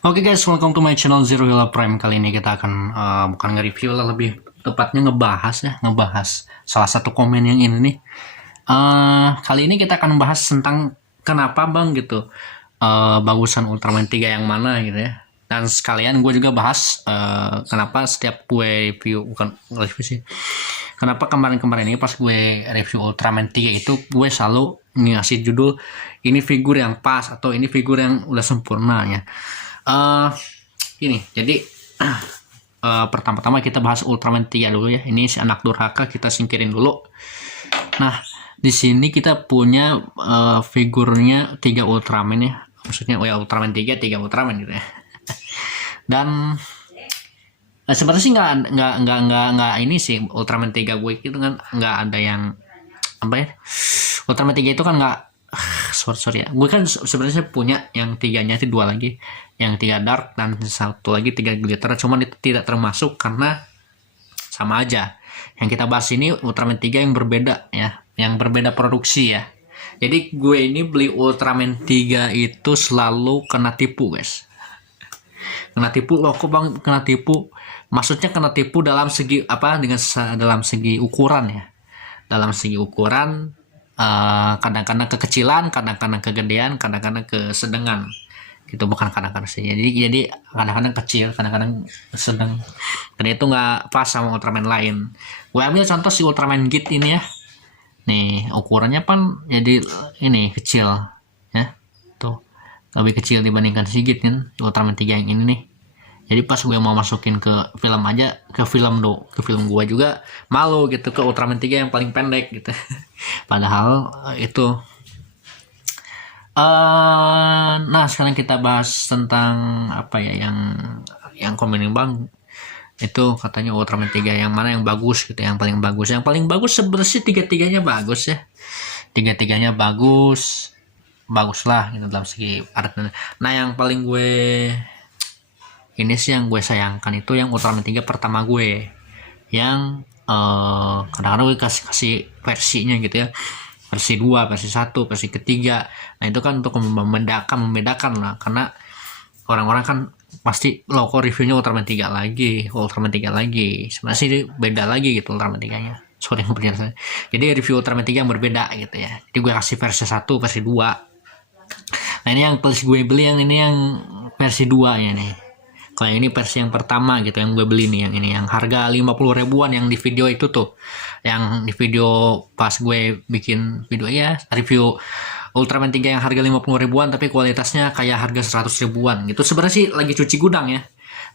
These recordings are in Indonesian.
Oke guys, welcome to my channel Zero Hila Prime. Kali ini kita akan bukan nge-review lah, lebih tepatnya ngebahas salah satu komen yang ini nih. Kali ini kita akan membahas tentang kenapa bang gitu bagusan Ultraman 3 yang mana gitu ya. Dan sekalian gue juga bahas kenapa setiap gue review, bukan review sih, kenapa kemarin-kemarin ini pas gue review Ultraman 3 itu gue selalu ngasih judul ini figur yang pas atau ini figur yang udah sempurna ya. Ini jadi pertama-tama kita bahas Ultraman 3 dulu ya. Ini si anak durhaka kita singkirin dulu. Nah, di sini kita punya figurnya 3 Ultraman ya. Maksudnya Ultraman 3 Ultraman gitu ya. Dan sebenarnya sih nggak ini sih Ultraman 3 gue itu kan nggak ada yang apa ya. Ultraman 3 itu kan nggak sorry ya, gue kan sebenarnya punya yang 3-nya itu 2 lagi, yang 3 dark dan satu lagi 3 glitter, cuman itu tidak termasuk karena sama aja. Yang kita bahas ini Ultraman 3 yang berbeda ya, yang berbeda produksi ya. Jadi gue ini beli Ultraman 3 itu selalu kena tipu guys. Kena tipu loh, kok bang kena tipu? Maksudnya kena tipu dalam segi apa? Dalam segi ukuran ya. Dalam segi ukuran kadang-kadang kekecilan, kadang-kadang kegedean, kadang-kadang kesedengan. Gitu, bukan kadang-kadang sih. Jadi kadang-kadang kecil, kadang-kadang sedang. Dan itu nggak pas sama Ultraman lain. Gue ambil contoh si Ultraman Git ini ya. Nih, ukurannya kan jadi ini kecil ya. Tuh. Lebih kecil dibandingkan si Git kan, Ultraman 3 yang ini nih. Jadi pas gue mau masukin ke film aja, ke film gue juga malu gitu, ke Ultraman 3 yang paling pendek gitu. Padahal itu nah sekarang kita bahas tentang apa ya, yang komen bang itu katanya Ultraman 3 yang mana yang bagus gitu, yang paling bagus sebenarnya tiga-tiganya bagus ya, tiga-tiganya bagus lah gitu dalam segi art. Nah yang paling gue ini sih yang gue sayangkan itu yang Ultraman 3 pertama gue, yang kadang-kadang gue kasih versinya gitu ya, versi 2, versi 1, versi ketiga. Nah itu kan untuk membedakan lah, karena orang-orang kan pasti lo kok reviewnya Ultraman 3 lagi, sebenarnya sih beda lagi gitu Ultraman 3 nya. Sorry penjelasan. Jadi review Ultraman 3 yang berbeda gitu ya. Jadi gue kasih versi 1, versi 2. Nah ini yang plus gue beli yang ini yang versi 2 ya nih. Kalau ini versi yang pertama gitu yang gue beli nih, yang ini yang harga 50 ribuan yang di video itu tuh, yang di video pas gue bikin video ya review Ultraman 3 yang harga 50 ribuan tapi kualitasnya kayak harga 100 ribuan gitu. Sebenarnya sih lagi cuci gudang ya,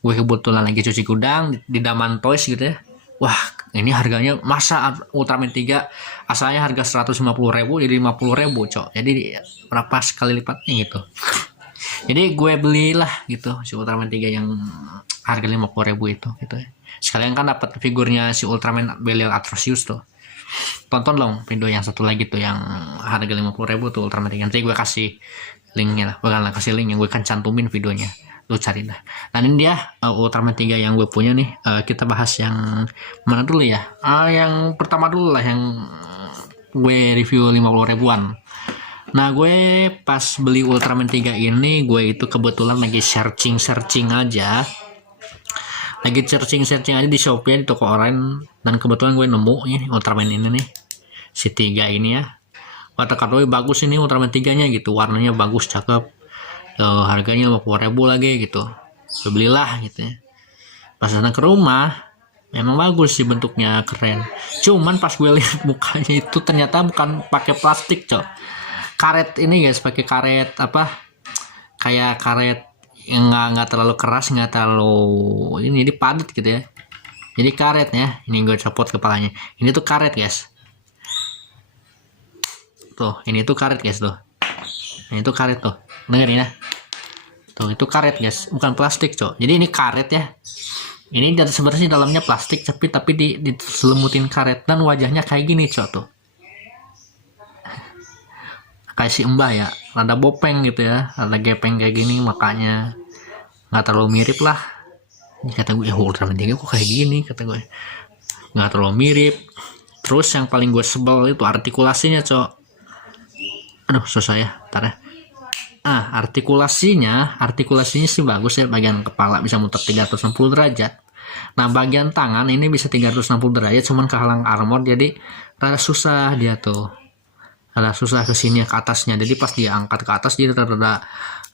gue kebetulan lagi cuci gudang di Daman Toys gitu ya. Wah ini harganya masa Ultraman 3 asalnya harga 150 ribu jadi 50 ribu cok, jadi berapa sekali lipatnya gitu. Jadi gue belilah gitu si Ultraman 3 yang harga 50 ribu itu gitu ya. Sekalian kan dapat figurnya si Ultraman Belial Atrocious tuh. Tonton dong video yang satu lagi tuh yang harga 50 ribu tuh Ultraman 3. Nanti gue kasih linknya lah, bakal kasih link yang gue kan cantumin videonya. Lu cari dah. Nah ini dia Ultraman 3 yang gue punya nih. Kita bahas yang mana dulu ya? Yang pertama dulu lah, yang gue review 50 ribuan. Nah gue pas beli Ultraman 3 ini, gue itu kebetulan lagi searching aja. Lagi searching aja di Shopee, di toko online. Dan kebetulan gue nemu nih Ultraman ini nih. Si 3 ini ya. Kata-kata bagus ini Ultraman 3 nya gitu. Warnanya bagus, cakep. Harganya 50 ribu lagi gitu. Gue belilah gitu ya. Pas datang ke rumah, memang bagus sih bentuknya, keren. Cuman pas gue lihat mukanya itu ternyata bukan pakai plastik cok. Karet ini guys, pakai karet apa, kayak karet yang nggak terlalu keras, nggak terlalu ini, jadi padat gitu ya. Jadi karet ya, ini gue copot kepalanya, ini tuh karet guys, tuh ini tuh karet guys tuh, ini tuh karet tuh, dengerin ya, tuh itu karet guys, bukan plastik cok. Jadi ini karet ya, ini sebenarnya dalamnya plastik tapi diselimutin karet, dan wajahnya kayak gini cok tuh, kayak si Mbah ya, rada bopeng gitu ya, rada gepeng kayak gini, makanya nggak terlalu mirip lah. Kata gue, Ultraman 3 kok kayak gini, kata gue, nggak terlalu mirip. Terus yang paling gue sebel itu artikulasinya cok. Aduh susah ya, ntar ya. artikulasinya sih bagus ya, bagian kepala bisa muter 360 derajat. Nah, bagian tangan ini bisa 360 derajat, cuman kehalang armor, jadi rada susah dia tuh. Rada susah ke sini ke atasnya. Jadi pas dia angkat ke atas dia rada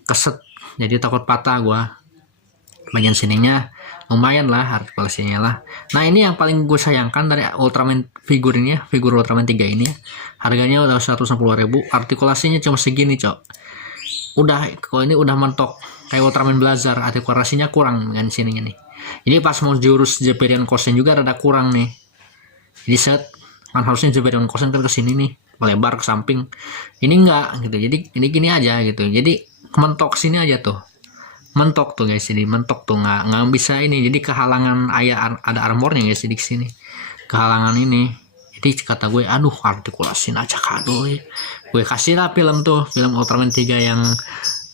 keset. Jadi takut patah gua. Bagian sininya lumayan lah artikulasinya lah. Nah, ini yang paling gue sayangkan dari Ultraman figur ini ya, figur Ultraman 3 ini ya. Harganya udah 160.000, artikulasinya cuma segini, Cok. Udah, kalau ini udah mentok kayak Ultraman Blazar, artikulasinya kurang dengan sininya nih. Ini pas mau jurus Jeperian Kosen juga rada kurang nih. Jadi set kan harusnya Jeperian Kosen kan ke sini nih, melebar ke samping. Ini enggak gitu. Jadi ini gini aja gitu. Jadi mentok sini aja tuh. Mentok tuh guys, jadi mentok tuh nggak bisa ini. Jadi kehalangan ada armornya guys di sini. Kehalangan ini. Jadi kata gue, aduh artikulasi aja kado ya. Gue kasih lah film Ultraman 3 yang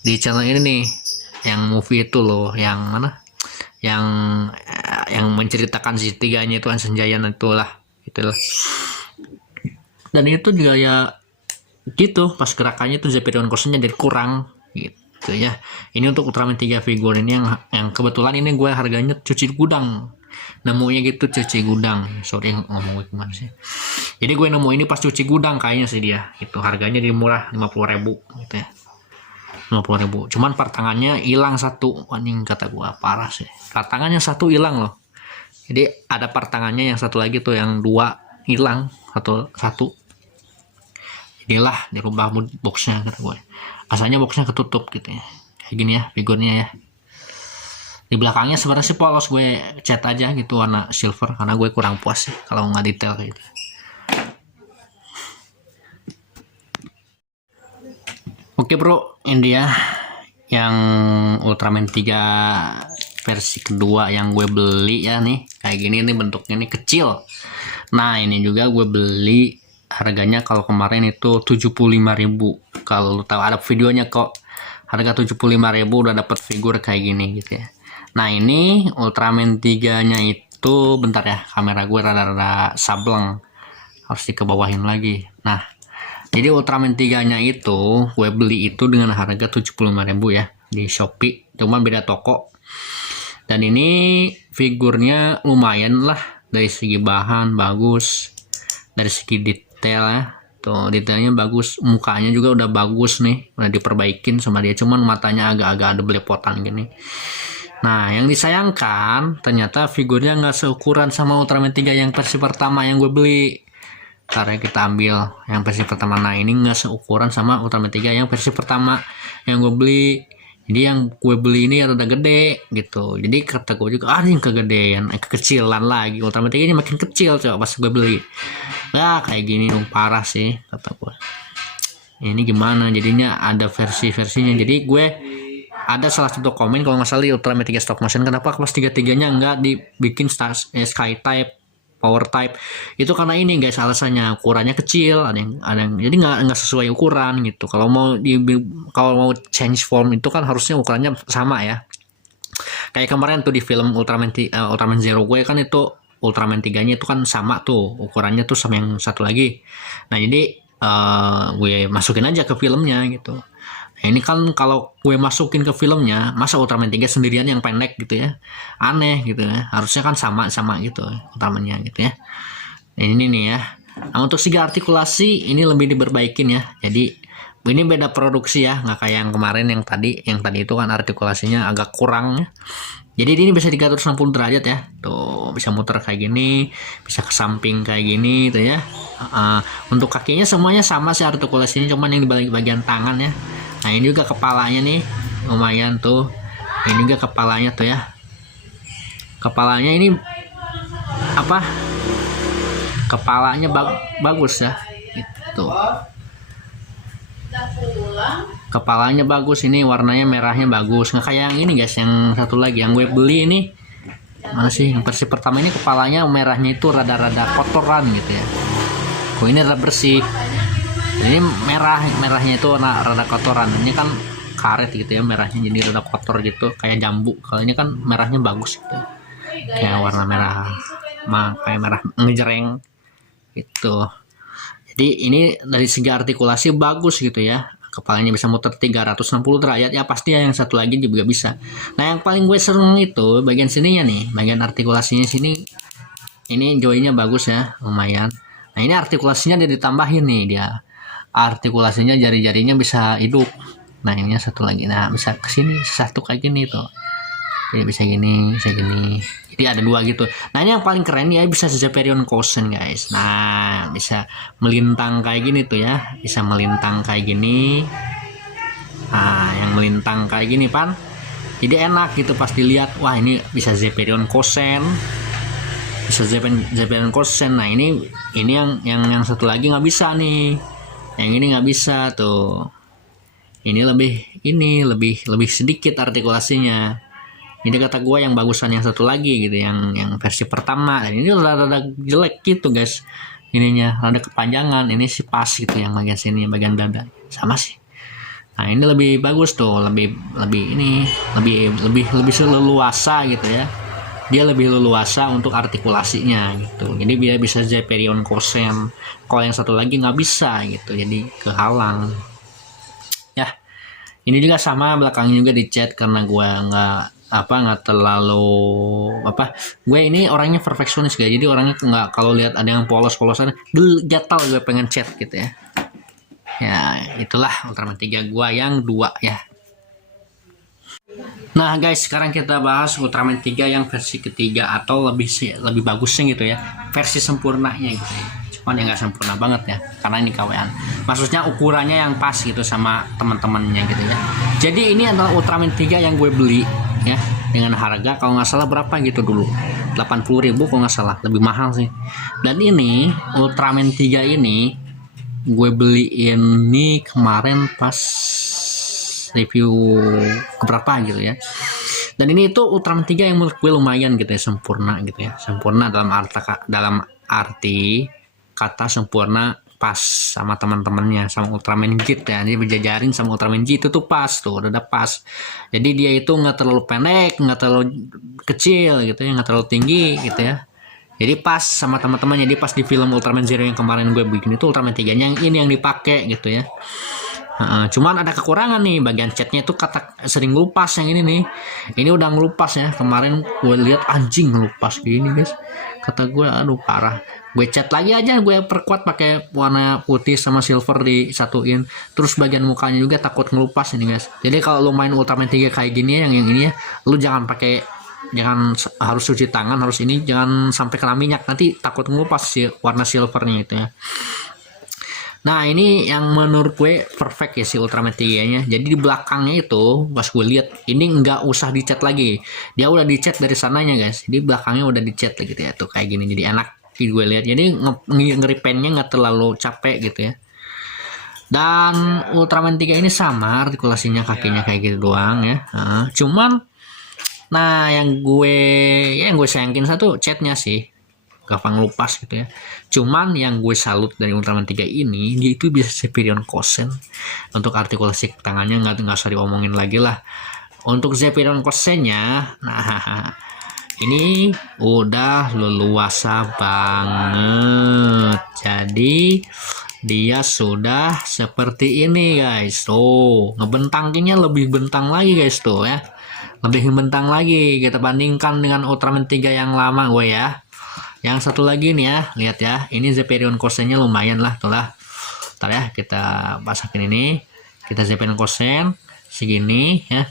di channel ini nih, yang movie itu loh, yang mana? Yang menceritakan si tiganya itu Ansenjayan itulah, itulah. Dan itu juga ya gitu, pas gerakannya tuh Zephyrion Kosennya jadi kurang gitu ya. Ini untuk Ultraman 3 figur ini yang kebetulan ini gue harganya cuci gudang. Nemunya gitu cuci gudang. Sorry ngomong gimana sih. Jadi gue nemu ini pas cuci gudang kayaknya sih dia. Itu harganya di murah 50.000 gitu ya. 50.000. Cuman pertangannya hilang satu. Anjing kata gue parah sih. Pertangannya satu hilang loh. Jadi ada pertangannya yang satu lagi tuh yang dua hilang satu. Inilah dirubah boxnya kata gue. Asalnya boxnya ketutup gitu ya. Kayak gini ya figurnya ya. Di belakangnya sebenarnya sih polos, gue cat aja gitu warna silver karena gue kurang puas sih kalau nggak detail gitu. Oke bro, ini dia yang Ultraman 3 versi kedua yang gue beli ya nih. Kayak gini nih bentuknya nih kecil. Nah, ini juga gue beli harganya kalau kemarin itu 75.000. Kalau lu tahu ada videonya kok. Harga 75.000 udah dapat figur kayak gini gitu ya. Nah, ini Ultraman 3-nya itu bentar ya, kamera gue rada-rada sableng. Harus dikebawahin lagi. Nah, jadi Ultraman 3-nya itu gue beli itu dengan harga 75.000 ya di Shopee, cuman beda toko. Dan ini figurnya lumayan lah dari segi bahan bagus, dari segi detail ya. Tuh, detailnya bagus, mukanya juga udah bagus nih, udah diperbaikin sama dia, cuman matanya agak-agak ada belepotan gini. Nah, yang disayangkan ternyata figurnya nggak seukuran sama Ultraman 3 yang versi pertama yang gue beli. Karena kita ambil yang versi pertama. Nah, ini nggak seukuran sama Ultraman 3 yang versi pertama yang gue beli. Jadi yang gue beli ini rada gede gitu. Jadi kata gue juga, yang kegedean, kekecilan lagi. Ultraman 3 ini makin kecil coba pas gue beli. Nah, kayak gini dong, parah sih kata gue. Ini gimana jadinya ada versi-versinya. Jadi gue ada salah satu komen kalau nggak salah di Ultraman 3 stop motion, kenapa kelas 3-3-nya nggak dibikin sky type, power type. Itu karena ini guys, alasannya ukurannya kecil, ada yang jadi nggak sesuai ukuran gitu. Kalau mau change form itu kan harusnya ukurannya sama ya. Kayak kemarin tuh di film Ultraman Zero gue kan itu Ultraman 3-nya itu kan sama tuh ukurannya tuh sama yang satu lagi. Nah, jadi gue masukin aja ke filmnya gitu. Nah, ini kan kalau gue masukin ke filmnya, masa Ultraman 3 sendirian yang pendek gitu ya, aneh gitu ya. Harusnya kan sama gitu Ultramannya gitu ya. Nah, ini nih ya. Nah, untuk segi artikulasi ini lebih diperbaikin ya. Jadi ini beda produksi ya, nggak kayak yang kemarin yang tadi itu kan artikulasinya agak kurang ya. Jadi ini bisa 360 derajat ya. Tuh, bisa muter kayak gini, bisa ke samping kayak gini tuh ya. Untuk kakinya semuanya sama sih artikulasinya, cuman yang di bagian tangan ya. Nah, ini juga kepalanya nih lumayan tuh. Ini juga kepalanya tuh ya. Kepalanya ini apa? Kepalanya bagus ya. Gitu. Kepalanya bagus, ini warnanya merahnya bagus. Nggak kayak yang ini guys, yang satu lagi yang gue beli ini. Mana sih? Yang versi pertama ini kepalanya merahnya itu rada-rada kotoran gitu ya. Kok ini rada bersih. Ini merahnya itu rada kotoran. Ini kan karet gitu ya merahnya, jadi rada kotor gitu kayak jambu. Kalau ini kan merahnya bagus gitu. Kayak warna merah, kayak merah ngejreng gitu. Jadi ini dari segi artikulasi bagus gitu ya. kepalanya bisa muter 360 derajat ya, pasti yang satu lagi juga bisa. Nah yang paling gue seneng itu bagian sininya nih, bagian artikulasinya sini. Ini joinnya bagus ya, lumayan. Nah ini artikulasinya dia ditambahin nih, dia artikulasinya jari-jarinya bisa hidup. Nah ini satu lagi, nah bisa kesini satu kayak gini tuh, jadi bisa gini, bisa gini, jadi ada dua gitu. Nah ini yang paling keren ya, bisa Zephyronian Cushion guys. Nah bisa melintang kayak gini tuh ya, bisa melintang kayak gini. Nah yang melintang kayak gini pan, jadi enak gitu pas dilihat, wah ini bisa Zephyronian Cushion, bisa Zephyronian Cushion. Nah ini yang satu lagi nggak bisa nih, yang ini nggak bisa tuh. Ini lebih sedikit artikulasinya. Jadi kata gue yang bagusan yang satu lagi gitu, yang versi pertama. Dan ini rada jelek gitu guys, ininya rada kepanjangan. Ini sih pas gitu, yang bagian sini, bagian dada sama sih. Nah ini lebih bagus tuh, lebih leluasa gitu ya. Dia lebih leluasa untuk artikulasinya gitu. Jadi dia bisa Zephyronian Cushion. Kalau yang satu lagi nggak bisa gitu, jadi kehalang. Ya, ini juga sama, belakangnya juga dicat karena gue nggak terlalu gue ini orangnya perfeksionis guys, jadi orangnya nggak, kalau lihat ada yang polos-polosan gatal gue pengen cat gitu ya. Ya itulah Ultraman 3 gue yang 2 ya. Nah guys, sekarang kita bahas Ultraman 3 yang versi ketiga, atau lebih bagusnya gitu ya, versi sempurnanya gitu ya. Cuman ya nggak sempurna banget ya, karena ini KW-an. Maksudnya ukurannya yang pas gitu sama teman-temannya gitu ya. Jadi ini adalah Ultraman 3 yang gue beli ya, dengan harga kalau nggak salah berapa gitu dulu, 80.000 kalau nggak salah, lebih mahal sih. Dan ini Ultraman 3 ini gue beli ini kemarin pas review keberapa gitu ya. Dan ini itu Ultraman 3 yang menurut gue lumayan gitu ya, sempurna gitu ya. Sempurna dalam arti kata sempurna, pas sama teman-temannya, sama Ultraman G ya. Jadi berjajarin sama Ultraman G itu tuh pas tuh, udah pas. Jadi dia itu nggak terlalu pendek, nggak terlalu kecil gitu ya, nggak terlalu tinggi gitu ya. Jadi pas sama teman-temannya. Jadi pas di film Ultraman Zero yang kemarin gue bikin itu, Ultraman 3 nya yang ini yang dipakai gitu ya. Cuman ada kekurangan nih, bagian catnya itu sering ngelupas yang ini nih. Ini udah ngelupas ya, kemarin gue lihat anjing ngelupas gini guys. Kata gue aduh parah. Gue cat lagi aja, gue perkuat pakai warna putih sama silver disatuin. Terus bagian mukanya juga takut ngelupas ini guys. Jadi kalau lo main Ultraman 3 kayak gini yang ini ya, lo jangan harus cuci tangan, harus ini, jangan sampai kena minyak, nanti takut ngelupas sih warna silvernya itu ya. Nah ini yang menurut gue perfect ya si Ultraman 3 nya. Jadi di belakangnya itu pas gue lihat ini nggak usah dicat lagi, dia udah dicat dari sananya guys. Jadi belakangnya udah dicat gitu ya, tuh kayak gini, jadi enak gue lihat. Jadi ngeripennya nggak terlalu capek gitu ya. Dan Ultraman 3 ini sama artikulasinya, kakinya kayak gitu doang ya. Cuman nah yang gue sayangin satu catnya sih, gampang lupas gitu ya. Cuman yang gue salut dari Ultraman 3 ini, dia itu bisa Zephyronian Cushion. Untuk artikulasi tangannya nggak usah diomongin lagi lah. Untuk Zephyronian Cushion-nya, nah ini udah leluasa banget. Jadi dia sudah seperti ini guys. Tuh ngebentangnya lebih bentang lagi guys tuh ya, lebih bentang lagi kita bandingkan dengan Ultraman 3 yang lama gue ya. Yang satu lagi nih ya, lihat ya, ini Zephyronian Cushion-nya lumayan lah tuh lah. Ntar ya kita pasakin ini, kita Zephyronian Cushion segini ya,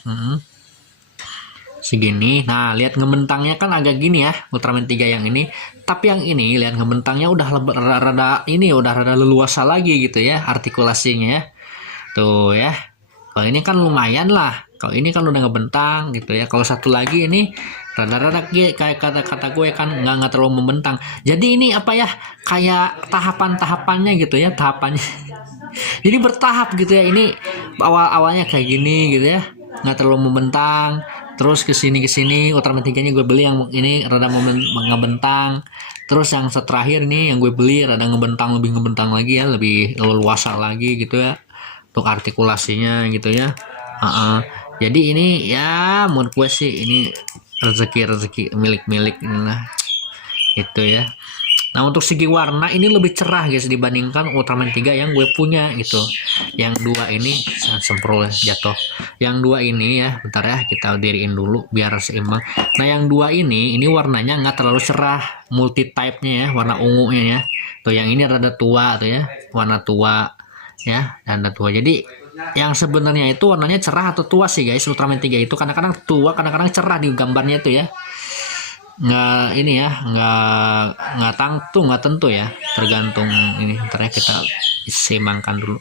segini. Nah lihat ngebentangnya kan agak gini ya Ultraman 3 yang ini, tapi yang ini lihat ngebentangnya udah rada leluasa lagi gitu ya artikulasinya ya. Tuh ya, kalau ini kan lumayan lah, kalau ini kan udah ngebentang gitu ya. Kalau satu lagi ini rada-rada kayak kata gue kan nggak terlalu membentang. Jadi ini apa ya, kayak tahapannya gitu ya, tahapannya. Jadi bertahap gitu ya. Ini awalnya kayak gini gitu ya, nggak terlalu membentang. Terus kesini Ultraman 3-nya gue beli yang ini rada ngebentang. Terus yang terakhir ini yang gue beli rada lebih ngebentang lagi ya, lebih leluasa lagi gitu ya untuk artikulasinya gitu ya. Jadi ini ya menurut gue sih ini rezeki milik inilah itu ya. Nah untuk segi warna ini lebih cerah guys dibandingkan Ultraman 3 yang gue punya gitu. Yang dua ini semprol jatuh. Yang dua ini ya, bentar ya kita diriin dulu biar seimbang. Nah yang dua ini warnanya nggak terlalu cerah, multi type-nya ya, warna ungunya ya. Tuh yang ini rada tua tuh ya, warna tua ya, rada tua. Jadi yang sebenarnya itu warnanya cerah atau tua sih guys, Ultraman 3 itu kadang-kadang tua, kadang-kadang cerah di gambarnya tuh ya. Nggak ini ya, nggak tentu ya, tergantung ini. Ntar ya kita seimbangkan dulu.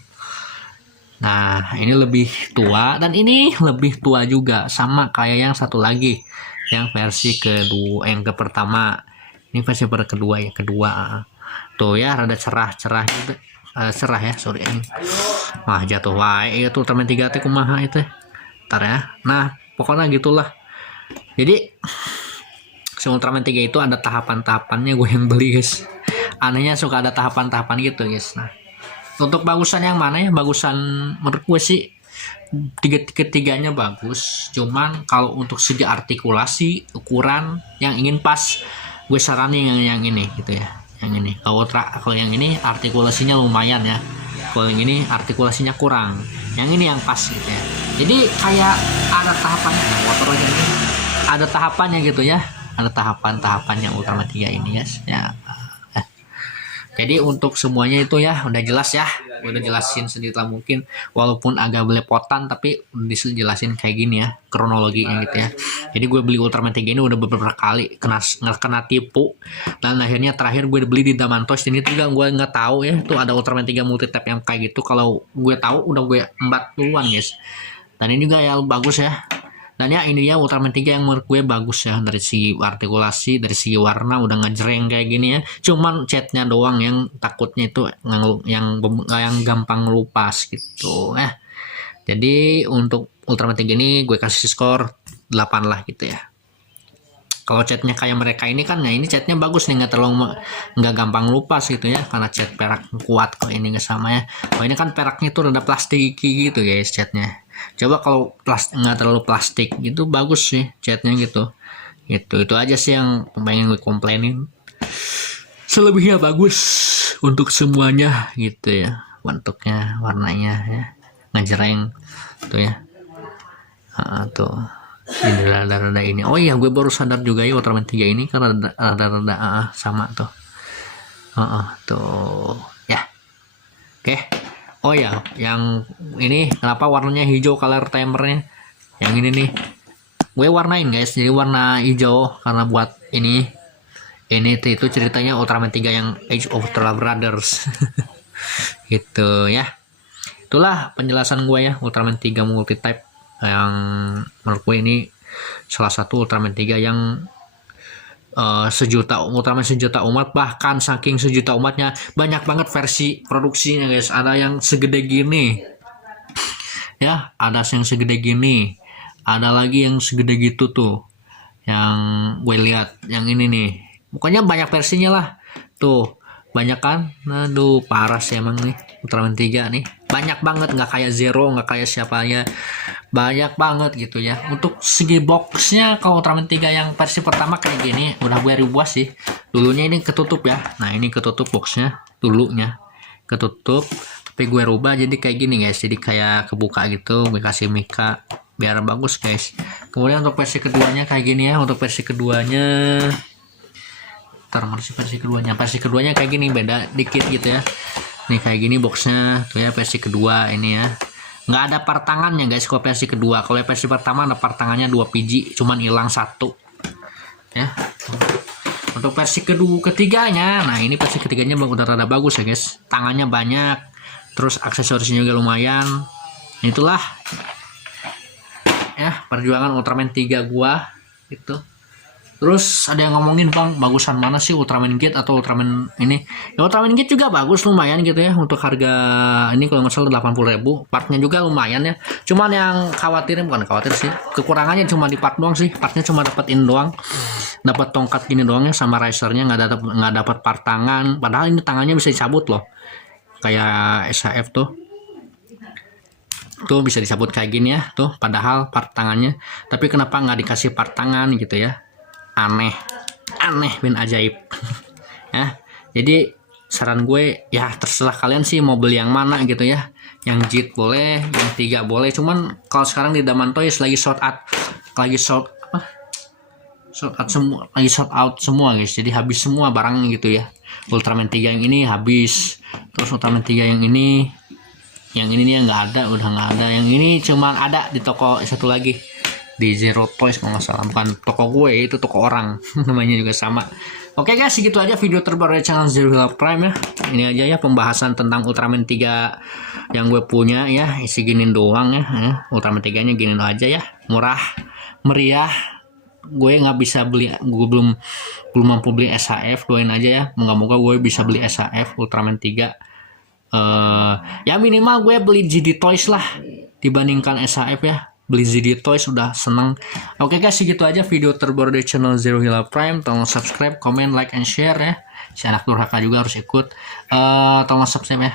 Nah ini lebih tua dan ini lebih tua juga, sama kayak yang satu lagi yang versi kedua, yang ke pertama. Ini versi kedua ya, kedua tuh ya, rada cerah juga, cerah ya, sorry ini. Wah jatuh wae itu Ultraman 3 teh kumaha itu. Ntar ya, nah pokoknya gitulah. Jadi Ultraman 3 itu ada tahapan-tahapannya gue yang beli guys. Anehnya suka ada tahapan-tahapan gitu guys. Nah untuk bagusan yang mana ya, bagusan menurut gue sih tiga-tiganya bagus. Cuman kalau untuk segi artikulasi, ukuran yang ingin pas, gue saranin yang ini gitu ya, yang ini. Kalau yang ini artikulasinya lumayan ya, kalau yang ini artikulasinya kurang, yang ini yang pas gitu ya. Jadi kayak ada tahapannya, motor aja ini ada tahapannya gitu ya, ada tahapan-tahapan yang Ultraman 3 ini guys ya. Jadi untuk semuanya itu ya udah jelas ya, udah jelasin sedetail mungkin, walaupun agak belepotan tapi dijelasin kayak gini ya kronologinya gitu ya. Jadi gue beli Ultraman 3 ini udah beberapa kali kena tipu, dan akhirnya terakhir gue beli di Damantos. Ini juga gue nggak tahu ya tuh ada Ultraman 3 multi tab yang kayak gitu. Kalau gue tahu udah gue embat duluan guys. Dan ini juga ya bagus ya. Dan ya ini ya Ultraman 3 yang menurut gue bagus ya, dari segi artikulasi, dari segi warna udah ngejreng kayak gini ya. Cuman catnya doang yang takutnya itu yang gampang lupas gitu ya. Jadi untuk Ultraman 3 ini gue kasih skor 8 lah gitu ya. Kalau catnya kayak mereka ini kan, nah ini catnya bagus nih, nggak gampang lupas gitu ya, karena cat perak kuat kok ini nggak sama ya. Kalau ini kan peraknya tuh rada plastik gitu guys catnya. Coba kalau nggak terlalu plastik gitu bagus sih catnya gitu. Itu aja sih yang pengen gue komplainin. Selebihnya bagus untuk semuanya gitu ya. Bentuknya, warnanya ya, ngejreng tuh ya. Tuh ini rada-rada ini. Oh iya gue baru sadar juga ya Ultraman 3 ini kan rada-rada sama tuh. Tuh ya. Oke. Oh ya, yang ini kenapa warnanya hijau color timernya? Yang ini nih, gue warnain guys, jadi warna hijau karena buat ini itu ceritanya Ultraman 3 yang Age of Ultra Brothers. Gitu ya. Itulah penjelasan gue ya Ultraman 3 multi type, yang menurut gue ini salah satu Ultraman 3 yang Ultraman sejuta umat, bahkan saking sejuta umatnya banyak banget versi produksinya guys. Ada yang segede gini ya, ada yang segede gini, ada lagi yang segede gitu tuh yang gue lihat. Yang ini nih pokoknya banyak versinya lah tuh, banyak kan. Aduh parah sih emang nih Ultraman 3 nih, banyak banget, nggak kayak Zero, nggak kayak siapanya, banyak banget gitu ya. Untuk segi boxnya kalau Ultraman 3 yang versi pertama kayak gini udah gue rubah sih. Dulunya ini ketutup ya, nah ini ketutup boxnya, dulunya ketutup tapi gue rubah jadi kayak gini guys, jadi kayak kebuka gitu. Gue kasih mika biar bagus guys. Kemudian untuk versi keduanya kayak gini ya. Untuk versi keduanya versi keduanya kayak gini, beda dikit gitu ya. Nih kayak gini boxnya tuh ya, versi kedua ini ya. Nggak ada partangannya guys kalau versi kedua. Kalau versi pertama ada partangannya 2 biji, cuman hilang 1 ya. Untuk versi ketiganya, nah ini versi ketiganya udah rada bagus ya guys, tangannya banyak, terus aksesorisnya juga lumayan. Itulah ya perjuangan Ultraman 3 gua gitu. Terus ada yang ngomongin, bang bagusan mana sih, Ultraman Gate atau Ultraman ini? Ya Ultraman Gate juga bagus lumayan gitu ya, untuk harga ini kalau nggak salah 80.000. Partnya juga lumayan ya. Cuman yang bukan khawatir sih, kekurangannya cuma di part doang sih. Partnya cuma dapetin doang, dapat tongkat gini doang ya, sama risernya nggak dapat part tangan. Padahal ini tangannya bisa dicabut loh, kayak SHF tuh bisa dicabut kayak gini ya tuh, padahal part tangannya. Tapi kenapa nggak dikasih part tangan gitu ya? Aneh ben ajaib. Ya Jadi saran gue ya terserah kalian sih mau beli yang mana gitu ya. Yang JIT boleh, yang 3 boleh. Cuman kalau sekarang di Daman Toys lagi sold out, lagi sold out semua, lagi sold out semua guys. Jadi habis semua barangnya gitu ya. Ultraman 3 yang ini habis, terus Ultraman 3 yang ini nih nggak ada, udah nggak ada. Yang ini cuman ada di toko satu lagi di Zero Toys kalau nggak salah, bukan toko gue, itu toko orang. Namanya juga sama. Oke guys, segitu aja video terbaru dari channel Zero Hila Prime ya. Ini aja ya pembahasan tentang Ultraman 3 yang gue punya ya, isi giniin doang ya. Ultraman 3 nya giniin aja ya, murah meriah. Gue nggak bisa beli, gue belum mampu beli SHF. Doain aja ya, moga-moga gue bisa beli SHF Ultraman 3. Ya minimal gue beli GD Toys lah dibandingkan SHF ya. Beli GD Toys udah seneng. Oke guys, segitu aja video terbaru dari channel Zero Hila Prime. Tolong subscribe, comment, like, and share ya. Si anak durhaka juga harus ikut. Tolong subscribe ya,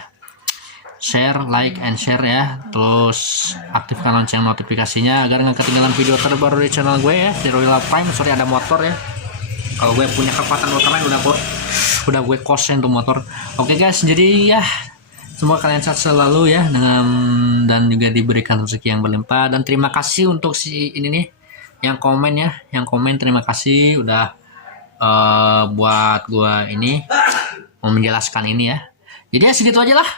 share, like, and share ya. Terus aktifkan lonceng notifikasinya agar nggak ketinggalan video terbaru dari channel gue ya, Zero Hila Prime. Sorry ada motor ya. Kalau gue punya kekuatan Ultraman udah gue kosen tuh motor. Oke guys, jadi ya semoga kalian sehat selalu ya, dan juga diberikan rezeki yang berlimpah. Dan terima kasih untuk si ini nih yang komen ya, terima kasih udah buat gua ini mau menjelaskan ini ya. Jadi ya segitu aja lah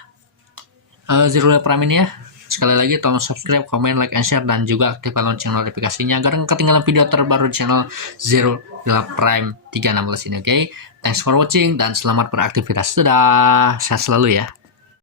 Zero Hila Prime ini ya. Sekali lagi tolong subscribe, comment, like, and share, dan juga aktifkan lonceng notifikasinya agar nggak ketinggalan video terbaru di channel Zero Hila Prime 316 ini. Oke, thanks for watching dan selamat beraktivitas. Dadah, sehat selalu ya.